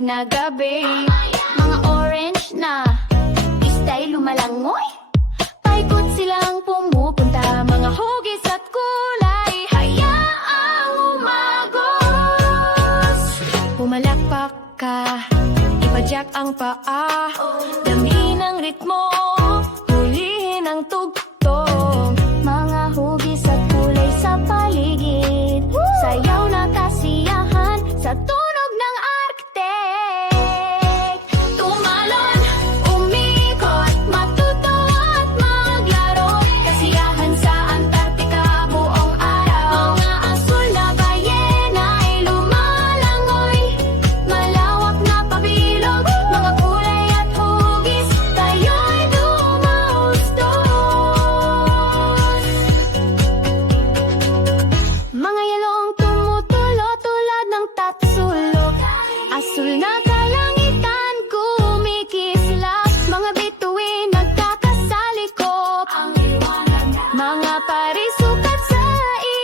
na gabi. Mga orange na Istay lumalangoy. Paikot silang pumupunta Mga hugis at kulay. Hayaang umagos. Pumalakpak ka Ipadyak ang paa. Damhin ang ritmo Asul na kalangitan kumikislap Mga bituin nagkakasalikop Mga parisukat sa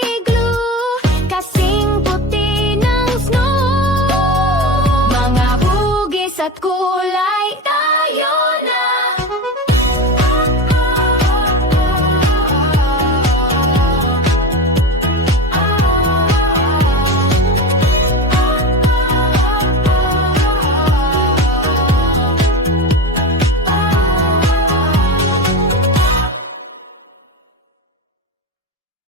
igloo Kasing puti ng snow. Mga hugis at kulay